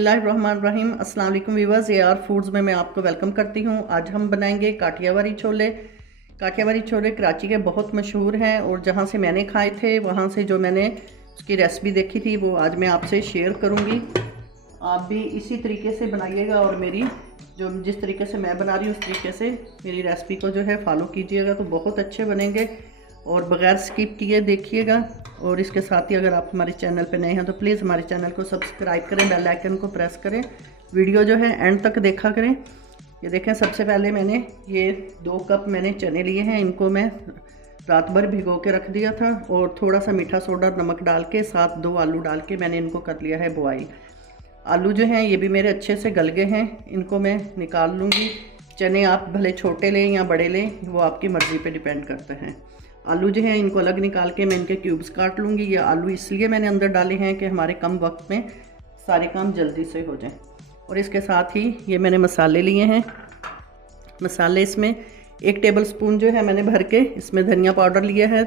बिस्मिल्लाहिर्रहमानिर्रहीम। अस्सलाम वालेकुम व्यूअर्स, AR फूड्स में मैं आपको वेलकम करती हूँ। आज हम बनाएंगे काठियावाड़ी छोले। काठियावाड़ी छोले कराची के बहुत मशहूर हैं और जहाँ से मैंने खाए थे वहाँ से जो मैंने उसकी रेसिपी देखी थी वो आज मैं आपसे शेयर करूँगी। आप भी इसी तरीके से बनाइएगा और मेरी जो जिस तरीके से मैं बना रही हूँ उस तरीके से मेरी रेसिपी को जो है फॉलो कीजिएगा तो बहुत अच्छे बनेंगे और बग़ैर स्किप किए देखिएगा। और इसके साथ ही अगर आप हमारे चैनल पर नए हैं तो प्लीज़ हमारे चैनल को सब्सक्राइब करें, बेल आइकन को प्रेस करें, वीडियो जो है एंड तक देखा करें। ये देखें, सबसे पहले मैंने ये 2 कप मैंने चने लिए हैं, इनको मैं रात भर भिगो के रख दिया था और थोड़ा सा मीठा सोडा नमक डाल के साथ 2 आलू डाल के मैंने इनको कर लिया है बॉयल। आलू जो हैं ये भी मेरे अच्छे से गल गए हैं, इनको मैं निकाल लूँगी। चने आप भले छोटे लें या बड़े लें, वो आपकी मर्ज़ी पे डिपेंड करते हैं। आलू जो हैं इनको अलग निकाल के मैं इनके क्यूब्स काट लूँगी। ये आलू इसलिए मैंने अंदर डाले हैं कि हमारे कम वक्त में सारे काम जल्दी से हो जाएं। और इसके साथ ही ये मैंने मसाले लिए हैं। मसाले इसमें 1 टेबल स्पून जो है मैंने भर के इसमें धनिया पाउडर लिया है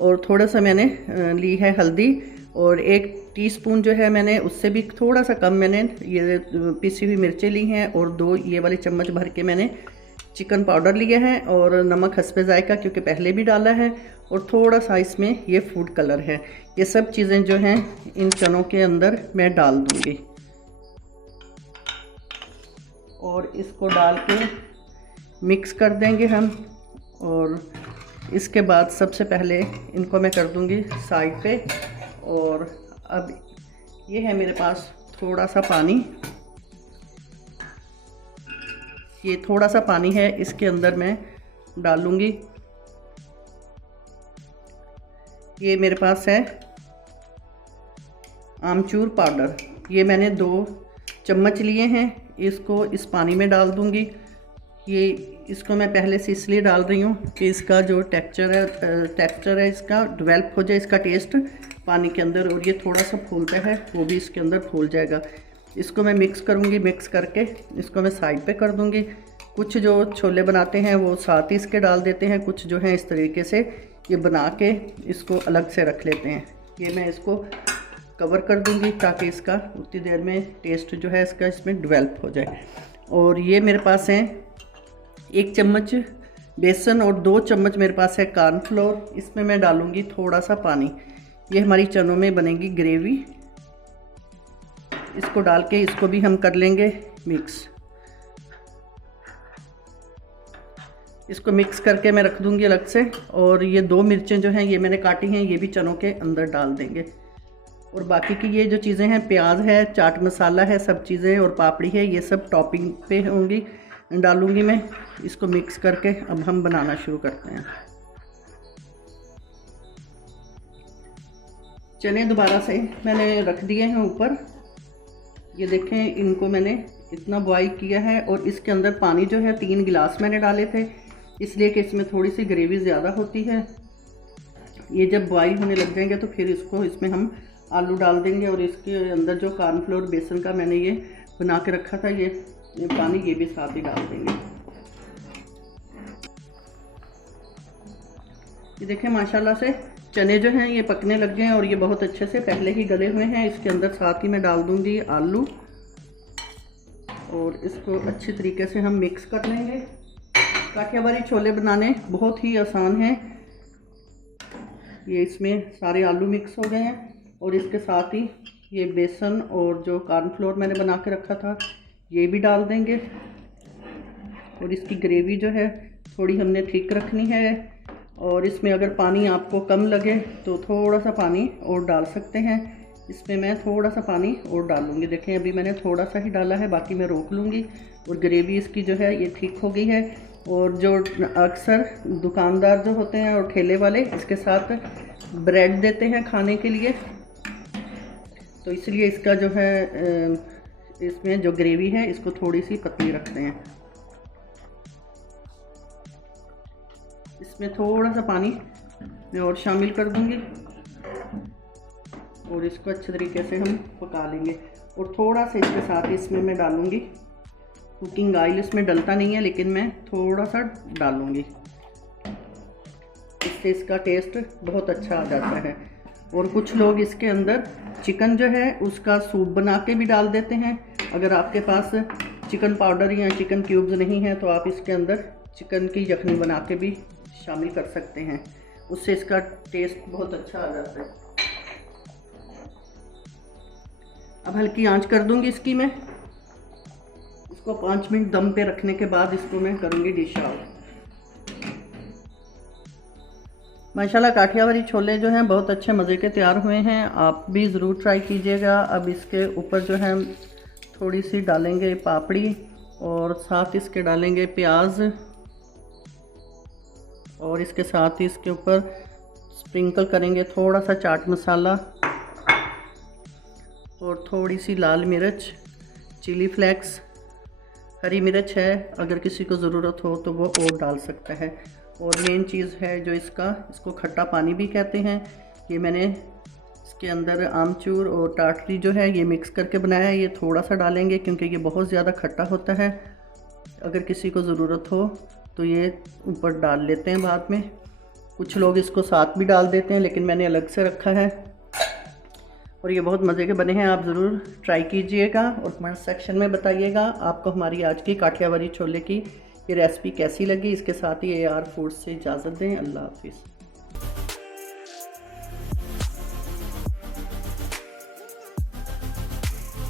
और थोड़ा सा मैंने ली है हल्दी और 1 टीस्पून जो है मैंने उससे भी थोड़ा सा कम मैंने ये पिसी हुई मिर्चें ली हैं और 2 ये वाले चम्मच भर के मैंने चिकन पाउडर लिया है और नमक हस्बे जायका क्योंकि पहले भी डाला है और थोड़ा सा इसमें ये फूड कलर है। ये सब चीज़ें जो हैं इन चनों के अंदर मैं डाल दूँगी और इसको डाल के मिक्स कर देंगे हम। और इसके बाद सबसे पहले इनको मैं कर दूँगी साइड पे। और अब ये है मेरे पास थोड़ा सा पानी, ये थोड़ा सा पानी है, इसके अंदर मैं डालूँगी। ये मेरे पास है आमचूर पाउडर, ये मैंने 2 चम्मच लिए हैं, इसको इस पानी में डाल दूँगी। ये इसको मैं पहले से इसलिए डाल रही हूँ कि इसका जो टेक्सचर है इसका डेवलप हो जाए, इसका टेस्ट पानी के अंदर, और ये थोड़ा सा फूलता है वो भी इसके अंदर फूल जाएगा। इसको मैं मिक्स करूँगी, मिक्स करके इसको मैं साइड पे कर दूँगी। कुछ जो छोले बनाते हैं वो साथ ही इसके डाल देते हैं, कुछ जो है इस तरीके से ये बना के इसको अलग से रख लेते हैं। ये मैं इसको कवर कर दूँगी ताकि इसका उतनी देर में टेस्ट जो है इसका इसमें डेवलप हो जाए। और ये मेरे पास हैं 1 चम्मच बेसन और 2 चम्मच मेरे पास है कॉर्नफ्लोर, इसमें मैं डालूँगी थोड़ा सा पानी। ये हमारी चनों में बनेगी ग्रेवी। इसको डाल के इसको भी हम कर लेंगे मिक्स। इसको मिक्स करके मैं रख दूंगी अलग से। और ये 2 मिर्चें जो हैं ये मैंने काटी हैं, ये भी चनों के अंदर डाल देंगे। और बाकी की ये जो चीज़ें हैं, प्याज है, चाट मसाला है, सब चीज़ें और पापड़ी है, ये सब टॉपिंग पे होंगी, डालूंगी मैं। इसको मिक्स करके अब हम बनाना शुरू करते हैं। चने दोबारा से मैंने रख दिए हैं ऊपर। ये देखें, इनको मैंने इतना बॉईल किया है और इसके अंदर पानी जो है 3 गिलास मैंने डाले थे, इसलिए कि इसमें थोड़ी सी ग्रेवी ज़्यादा होती है। ये जब बॉईल होने लग जाएंगे तो फिर इसको इसमें हम आलू डाल देंगे और इसके अंदर जो कॉर्नफ्लोर बेसन का मैंने ये बना के रखा था ये पानी ये भी साथ ही डाल देंगे। ये देखें, माशाल्लाह से चने जो हैं ये पकने लग गए हैं और ये बहुत अच्छे से पहले ही गले हुए हैं। इसके अंदर साथ ही मैं डाल दूंगी आलू और इसको अच्छी तरीके से हम मिक्स कर लेंगे। काठियावाड़ी छोले बनाने बहुत ही आसान हैं। ये इसमें सारे आलू मिक्स हो गए हैं और इसके साथ ही ये बेसन और जो कॉर्नफ्लोर मैंने बना के रखा था ये भी डाल देंगे। और इसकी ग्रेवी जो है थोड़ी हमने थिक रखनी है और इसमें अगर पानी आपको कम लगे तो थोड़ा सा पानी और डाल सकते हैं। इसमें मैं थोड़ा सा पानी और डालूँगी। देखें, अभी मैंने थोड़ा सा ही डाला है, बाकी मैं रोक लूँगी। और ग्रेवी इसकी जो है ये ठीक हो गई है। और जो अक्सर दुकानदार जो होते हैं और ठेले वाले इसके साथ ब्रेड देते हैं खाने के लिए, तो इसलिए इसका जो है इसमें जो ग्रेवी है इसको थोड़ी सी पतली रखते हैं। इसमें थोड़ा सा पानी मैं और शामिल कर दूंगी और इसको अच्छे तरीके से हम पका लेंगे। और थोड़ा सा इसके साथ इसमें मैं डालूंगी कुकिंग ऑयल, इसमें डलता नहीं है लेकिन मैं थोड़ा सा डालूंगी, इससे इसका टेस्ट बहुत अच्छा आ जाता है। और कुछ लोग इसके अंदर चिकन जो है उसका सूप बना के भी डाल देते हैं, अगर आपके पास चिकन पाउडर या चिकन क्यूब्स नहीं है तो आप इसके अंदर चिकन की यखनी बना के भी शामिल कर सकते हैं, उससे इसका टेस्ट बहुत अच्छा आ जाता है। अब हल्की आंच कर दूंगी इसकी मैं। इसको 5 मिनट दम पे रखने के बाद इसको मैं करूंगी डिश आउट। माशाल्लाह काठियावाड़ी छोले जो हैं बहुत अच्छे मज़े के तैयार हुए हैं, आप भी ज़रूर ट्राई कीजिएगा। अब इसके ऊपर जो है थोड़ी सी डालेंगे पापड़ी और साथ इसके डालेंगे प्याज और इसके साथ ही इसके ऊपर स्प्रिंकल करेंगे थोड़ा सा चाट मसाला और थोड़ी सी लाल मिर्च, चिली फ्लेक्स, हरी मिर्च है अगर किसी को ज़रूरत हो तो वो और डाल सकता है। और मेन चीज़ है जो इसको खट्टा पानी भी कहते हैं, ये मैंने इसके अंदर आमचूर और टाटरी जो है ये मिक्स करके बनाया है। ये थोड़ा सा डालेंगे क्योंकि ये बहुत ज़्यादा खट्टा होता है, अगर किसी को ज़रूरत हो तो ये ऊपर डाल लेते हैं बाद में। कुछ लोग इसको साथ भी डाल देते हैं लेकिन मैंने अलग से रखा है और ये बहुत मज़े के बने हैं। आप ज़रूर ट्राई कीजिएगा और कमेंट सेक्शन में बताइएगा आपको हमारी आज की काठियावाड़ी छोले की ये रेसिपी कैसी लगी। इसके साथ ही AR फूड्स से इजाज़त दें। अल्लाह हाफिज़।